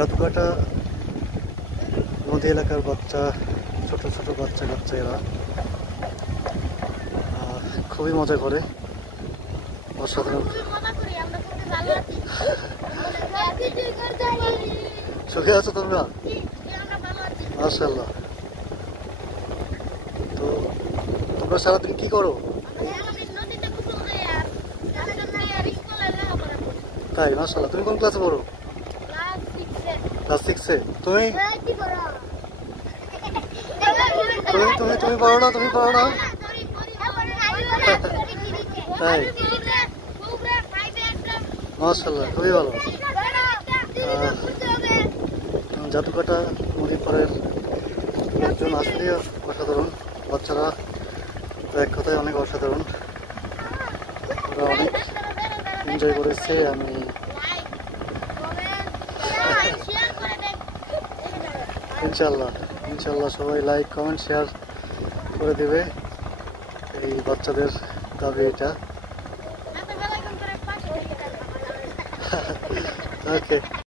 জাদুঘাটা নদী এলাকার বাচ্চা, ছোট ছোট বাচ্চা কাচ্চা এরা খুবই মজা করে, অসাধারণ। সুখে আছো তোমরা? মাশাআল্লাহ। তো তোমরা সারাদিন কি করো? তাই, মাশাআল্লাহ। তুমি কোন ক্লাসে পড়ো? ক্লাস 6-এ। তুমি তুমি তুমি পড়ো না? তুমি পড়ো না? তাই, মাশাআল্লাহ, খুবই ভালো। জাদুঘাটা নদী পাড়ের লোকজন আসলে অসাধারণ। বাচ্চারা এক কথায় অনেক অসাধারণ, ওরা অনেক এনজয় করেছে। আমি ইনশাল্লাহ ইনশাল্লাহ সবাই লাইক কমেন্ট শেয়ার করে দেবে। এই বাচ্চাদের দাবি এটা। ওকে।